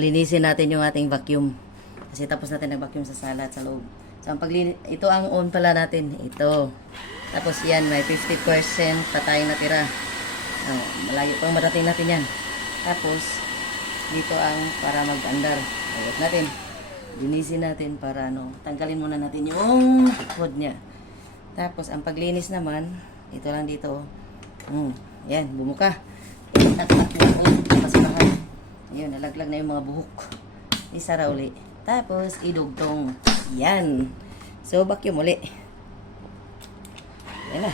linisin natin yung ating vacuum. Kasi tapos natin nag-vacuum sa sala at sa loob. So, ang ito ang on pala natin. Ito. Tapos yan, may 50% pa tayong natira. Oh, malayo pang marating natin yan. Tapos, dito ang para mag-andar. Ayot natin. Linisin natin para tanggalin muna natin yung hood niya. Tapos, ang paglinis naman, ito lang dito. Yan, bumuka. Ayun, nalaglag na yung mga buhok. Isara uli. Tapos, idugtong. Yan. So, vacuum uli. Yan na.